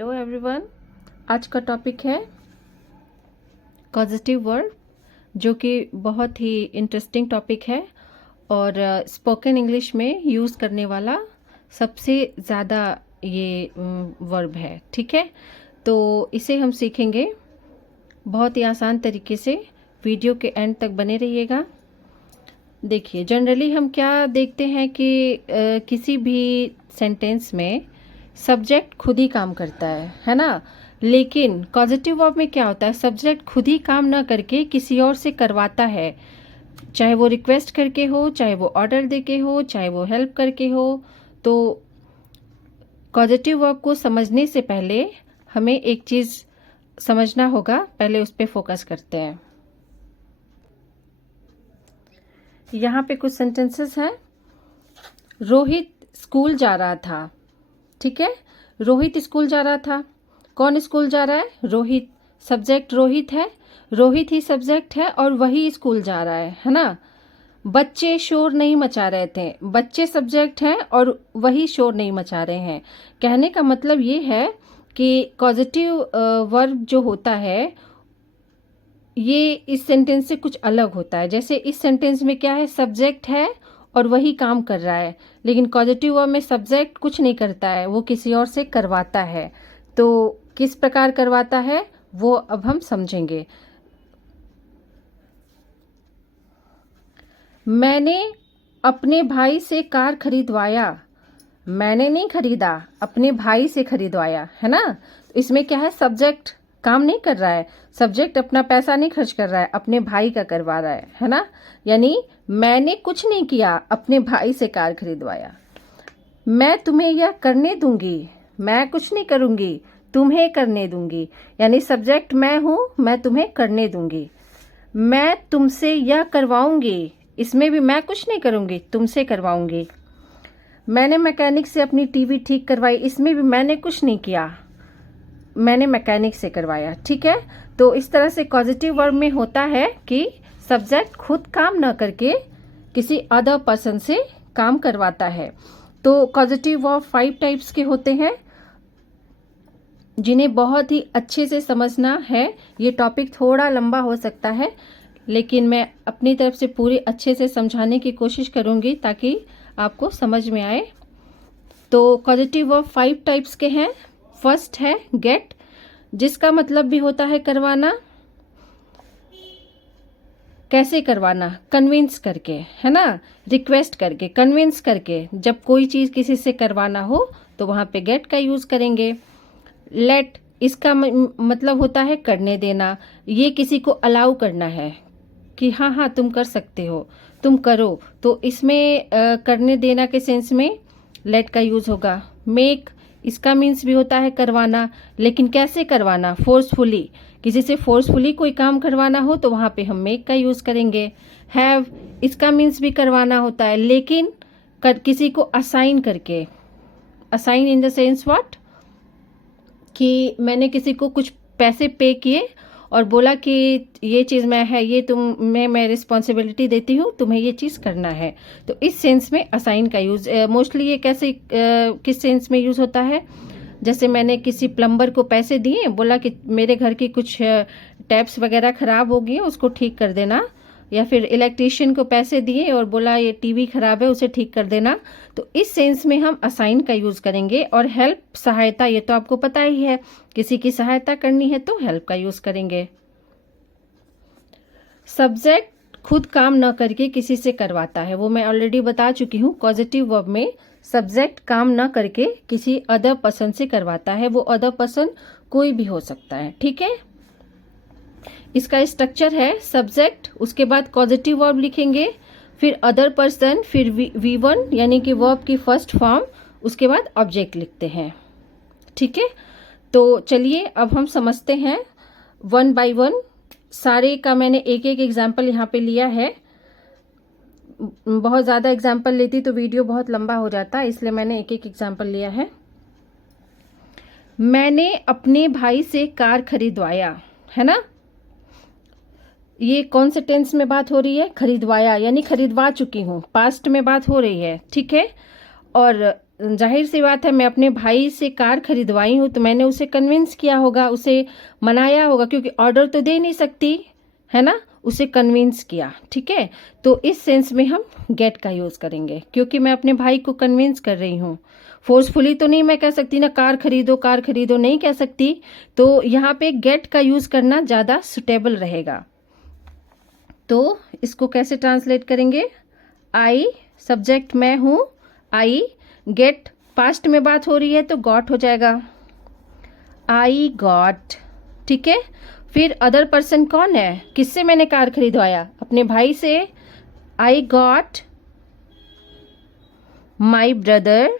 Hello everyone, आज का topic है कॉजेटिव वर्ब, जो कि बहुत ही इंटरेस्टिंग टॉपिक है और स्पोकन इंग्लिश में यूज़ करने वाला सबसे ज़्यादा ये वर्ब है। ठीक है, तो इसे हम सीखेंगे बहुत ही आसान तरीके से। वीडियो के एंड तक बने रहिएगा। देखिए, जनरली हम क्या देखते हैं कि किसी भी सेंटेंस में सब्जेक्ट खुद ही काम करता है ना। लेकिन कॉजेटिव वर्ब में क्या होता है, सब्जेक्ट खुद ही काम ना करके किसी और से करवाता है, चाहे वो रिक्वेस्ट करके हो, चाहे वो ऑर्डर देके हो, चाहे वो हेल्प करके हो। तो कॉजेटिव वर्ब को समझने से पहले हमें एक चीज़ समझना होगा, पहले उस पर फोकस करते हैं। यहाँ पे कुछ सेंटेंसेस हैं। रोहित स्कूल जा रहा था। ठीक है, रोहित स्कूल जा रहा था। कौन स्कूल जा रहा है? रोहित। सब्जेक्ट रोहित है, रोहित ही सब्जेक्ट है और वही स्कूल जा रहा है ना। बच्चे शोर नहीं मचा रहे थे। बच्चे सब्जेक्ट हैं और वही शोर नहीं मचा रहे हैं। कहने का मतलब ये है कि कॉजेटिव वर्ब जो होता है ये इस सेंटेंस से कुछ अलग होता है। जैसे इस सेंटेंस में क्या है, सब्जेक्ट है और वही काम कर रहा है, लेकिन कॉजेटिव वर्ब में सब्जेक्ट कुछ नहीं करता है, वो किसी और से करवाता है। तो किस प्रकार करवाता है वो अब हम समझेंगे। मैंने अपने भाई से कार खरीदवाया। मैंने नहीं खरीदा, अपने भाई से खरीदवाया, है ना। तो इसमें क्या है, सब्जेक्ट काम नहीं कर रहा है, सब्जेक्ट अपना पैसा नहीं खर्च कर रहा है, अपने भाई का करवा रहा है ना। यानी मैंने कुछ नहीं किया, अपने भाई से कार खरीदवाया। मैं तुम्हें यह करने दूंगी। मैं कुछ नहीं करूंगी, तुम्हें करने दूंगी। यानी सब्जेक्ट मैं हूं, मैं तुम्हें करने दूंगी। मैं तुमसे यह करवाऊंगी। इसमें भी मैं कुछ नहीं करूंगी, तुमसे करवाऊंगी। मैंने मैकेनिक से अपनी टीवी ठीक करवाई। इसमें भी मैंने कुछ नहीं किया, मैंने मैकेनिक से करवाया। ठीक है, तो इस तरह से कॉजेटिव वर्ब में होता है कि सब्जेक्ट खुद काम न करके किसी अदर पर्सन से काम करवाता है। तो कॉजेटिव वर्ब 5 टाइप्स के होते हैं, जिन्हें बहुत ही अच्छे से समझना है। ये टॉपिक थोड़ा लंबा हो सकता है, लेकिन मैं अपनी तरफ से पूरी अच्छे से समझाने की कोशिश करूंगी ताकि आपको समझ में आए। तो कॉजेटिव वर्ब 5 टाइप्स के हैं। फर्स्ट है गेट, जिसका मतलब भी होता है करवाना। कैसे करवाना? कन्विंस करके, है ना, रिक्वेस्ट करके, कन्विंस करके। जब कोई चीज़ किसी से करवाना हो तो वहाँ पे गेट का यूज़ करेंगे। लेट, इसका मतलब होता है करने देना। ये किसी को अलाउ करना है कि हाँ हाँ तुम कर सकते हो, तुम करो। तो इसमें करने देना के सेंस में लेट का यूज़ होगा। मेक, इसका मीन्स भी होता है करवाना, लेकिन कैसे करवाना? फोर्सफुली। किसी से फोर्सफुली कोई काम करवाना हो तो वहाँ पे हम मेक का यूज़ करेंगे। हैव, इसका मीन्स भी करवाना होता है, लेकिन किसी को असाइन करके। Assign in the sense what, कि मैंने किसी को कुछ पैसे पे किए और बोला कि ये चीज़ ये मैं रिस्पॉन्सिबिलिटी देती हूँ, तुम्हें ये चीज़ करना है। तो इस सेंस में असाइन का यूज़ मोस्टली ये कैसे किस सेंस में यूज़ होता है? जैसे मैंने किसी प्लम्बर को पैसे दिए, बोला कि मेरे घर की कुछ टैप्स वगैरह ख़राब हो गई है, उसको ठीक कर देना। या फिर इलेक्ट्रीशियन को पैसे दिए और बोला ये टीवी ख़राब है, उसे ठीक कर देना। तो इस सेंस में हम असाइन का यूज़ करेंगे। और हेल्प, सहायता, ये तो आपको पता ही है, किसी की सहायता करनी है तो हेल्प का यूज़ करेंगे। सब्जेक्ट खुद काम न करके किसी से करवाता है, वो मैं ऑलरेडी बता चुकी हूँ। पॉजिटिव वर्ब में सब्जेक्ट काम न करके किसी अदर पर्सन से करवाता है। वो अदर पर्सन कोई भी हो सकता है। ठीक है, इसका स्ट्रक्चर है सब्जेक्ट, उसके बाद पॉजिटिव वर्ब लिखेंगे, फिर अदर पर्सन, फिर V1 यानी कि वर्ब की फर्स्ट फॉर्म, उसके बाद ऑब्जेक्ट लिखते हैं। ठीक है, तो चलिए अब हम समझते हैं वन बाय वन। सारे का मैंने एक एक एग्जाम्पल यहाँ पे लिया है। बहुत ज़्यादा एग्जाम्पल लेती तो वीडियो बहुत लंबा हो जाता, इसलिए मैंने एक एक एग्जाम्पल लिया है। मैंने अपने भाई से कार खरीदवाया, है ना। ये कौन से टेंस में बात हो रही है? खरीदवाया, यानी खरीदवा चुकी हूँ, पास्ट में बात हो रही है। ठीक है, और जाहिर सी बात है, मैं अपने भाई से कार खरीदवाई हूँ तो मैंने उसे कन्विंस किया होगा, उसे मनाया होगा, क्योंकि ऑर्डर तो दे नहीं सकती है ना, उसे कन्विंस किया। ठीक है, तो इस सेंस में हम गेट का यूज़ करेंगे, क्योंकि मैं अपने भाई को कन्विंस कर रही हूँ। फोर्सफुली तो नहीं मैं कह सकती ना, कार खरीदो नहीं कह सकती, तो यहाँ पे गेट का यूज़ करना ज़्यादा सुटेबल रहेगा। तो इसको कैसे ट्रांसलेट करेंगे? आई, सब्जेक्ट मैं हूँ, आई, गेट पास्ट में बात हो रही है तो गॉट हो जाएगा, आई गॉट। ठीक है, फिर अदर पर्सन कौन है, किससे मैंने कार खरीदवाया? अपने भाई से। I got my brother,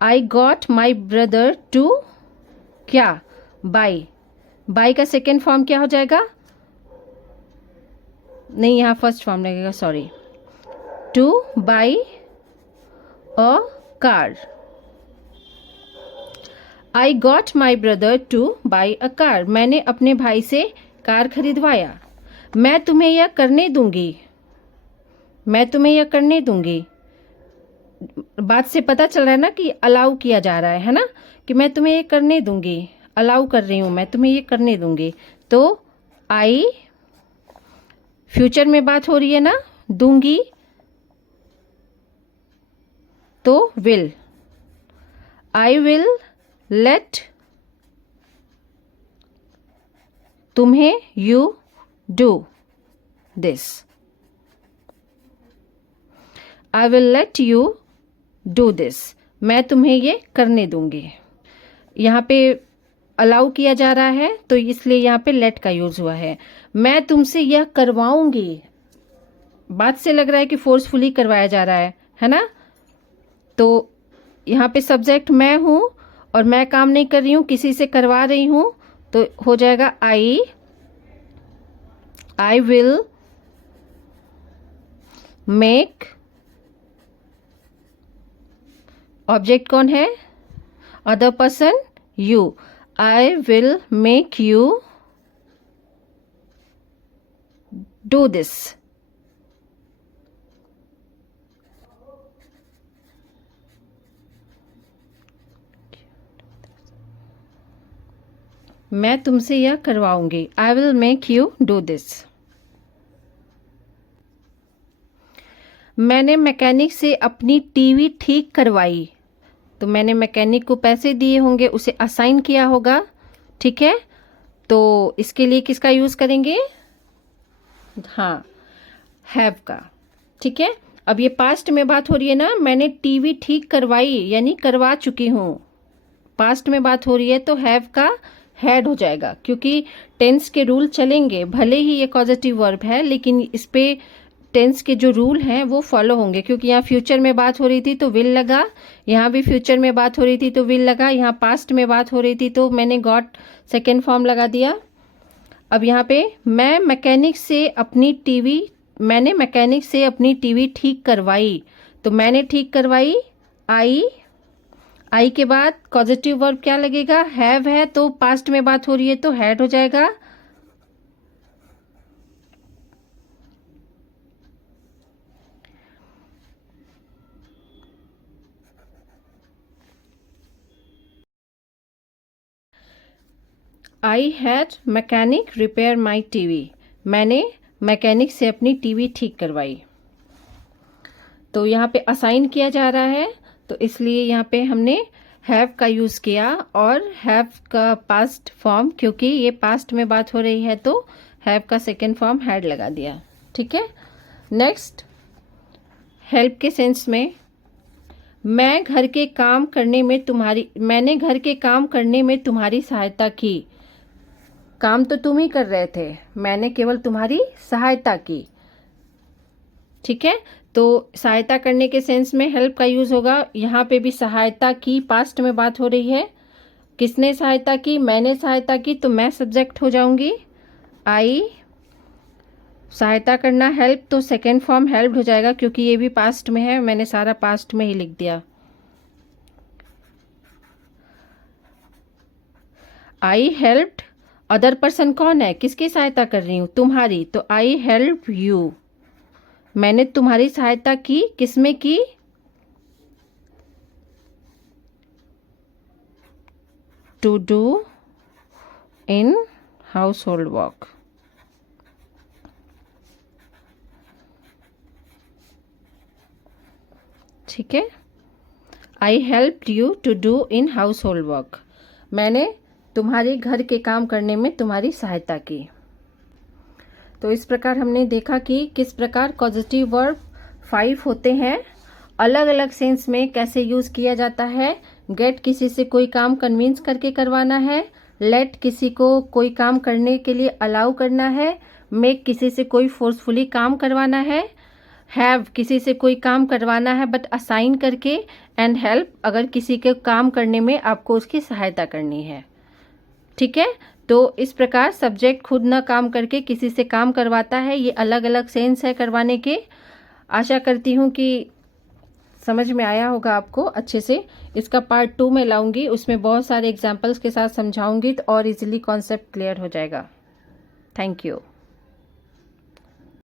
I got my brother to क्या? बाई। बाई का सेकेंड फॉर्म क्या हो जाएगा? नहीं, यहाँ फर्स्ट फॉर्म लगेगा, sorry. To buy a car. I got my brother to buy a car. मैंने अपने भाई से कार खरीदवाया। मैं तुम्हें यह करने दूंगी, मैं तुम्हें यह करने दूंगी। बात से पता चल रहा है ना कि अलाउ किया जा रहा है ना, कि मैं तुम्हें ये करने दूंगी, अलाउ कर रही हूँ, मैं तुम्हें ये करने दूंगी। तो आई, फ्यूचर में बात हो रही है ना, दूंगी तो विल। आई विल लेट तुम्हें you do this. I will let you do this, मैं तुम्हें ये करने दूंगी। यहाँ पे अलाउ किया जा रहा है तो इसलिए यहाँ पे लेट का यूज हुआ है। मैं तुमसे यह करवाऊंगी, बात से लग रहा है कि फोर्सफुली करवाया जा रहा है ना। तो यहाँ पे सब्जेक्ट मैं हूँ और मैं काम नहीं कर रही हूँ, किसी से करवा रही हूँ, तो हो जाएगा आई विल मेक। ऑब्जेक्ट कौन है? Other person, you. I will make you do this. मैं तुमसे यह करवाऊंगी, I will make you do this. मैंने मैकेनिक से अपनी टीवी ठीक करवाई, तो मैंने मैकेनिक को पैसे दिए होंगे, उसे असाइन किया होगा। ठीक है, तो इसके लिए किसका यूज़ करेंगे? हाँ, हैव का। ठीक है, अब ये पास्ट में बात हो रही है ना, मैंने टीवी ठीक करवाई यानी करवा चुकी हूँ, पास्ट में बात हो रही है तो हैव का हैड हो जाएगा, क्योंकि टेंस के रूल चलेंगे, भले ही ये पॉजिटिव वर्ब है लेकिन इस पे टेंस के जो रूल हैं वो फॉलो होंगे, क्योंकि यहाँ फ्यूचर में बात हो रही थी तो विल लगा, यहाँ भी फ्यूचर में बात हो रही थी तो विल लगा, यहाँ पास्ट में बात हो रही थी तो मैंने गॉट सेकेंड फॉर्म लगा दिया। अब यहाँ पे मैंने मैकेनिक से अपनी टीवी ठीक करवाई, तो मैंने ठीक करवाई, आई के बाद पॉजिटिव वर्ब क्या लगेगा? हैव है, तो पास्ट में बात हो रही है तो हैड हो जाएगा। I had mechanic repair my TV. मैंने मैकेनिक से अपनी टीवी ठीक करवाई। तो यहाँ पे असाइन किया जा रहा है तो इसलिए यहाँ पे हमने हैव का यूज़ किया, और हैव का पास्ट फॉर्म, क्योंकि ये पास्ट में बात हो रही है तो हैव का सेकेंड फॉर्म हैड लगा दिया। ठीक है, नेक्स्ट हेल्प के सेंस में, मैंने घर के काम करने में तुम्हारी सहायता की। काम तो तुम ही कर रहे थे, मैंने केवल तुम्हारी सहायता की। ठीक है, तो सहायता करने के सेंस में हेल्प का यूज़ होगा। यहाँ पे भी सहायता की, पास्ट में बात हो रही है, किसने सहायता की? मैंने सहायता की, तो मैं सब्जेक्ट हो जाऊंगी। आई, सहायता करना हेल्प, तो सेकेंड फॉर्म हेल्प्ड हो जाएगा, क्योंकि ये भी पास्ट में है, मैंने सारा पास्ट में ही लिख दिया। आई हेल्प्ड, अदर पर्सन कौन है, किसकी सहायता कर रही हूँ? तुम्हारी, तो आई हेल्प यू। मैंने तुम्हारी सहायता की, किसमें की? To do in house hold work. ठीक है, I helped you to do in house hold work. मैंने तुम्हारे घर के काम करने में तुम्हारी सहायता की। तो इस प्रकार हमने देखा कि किस प्रकार कॉजेटिव वर्ब 5 होते हैं, अलग अलग सेंस में कैसे यूज किया जाता है। गेट किसी से कोई काम कन्विंस करके करवाना है, लेट किसी को कोई काम करने के लिए अलाउ करना है, मेक किसी से कोई फोर्सफुली काम करवाना है, हैव किसी से कोई काम करवाना है बट असाइन करके, एंड हेल्प अगर किसी के काम करने में आपको उसकी सहायता करनी है। ठीक है, तो इस प्रकार सब्जेक्ट खुद न काम करके किसी से काम करवाता है। ये अलग अलग सेंस है करवाने के। आशा करती हूँ कि समझ में आया होगा आपको अच्छे से। इसका पार्ट 2 में लाऊंगी, उसमें बहुत सारे एग्जाम्पल्स के साथ समझाऊंगी तो और इजीली कॉन्सेप्ट क्लियर हो जाएगा। Thank you.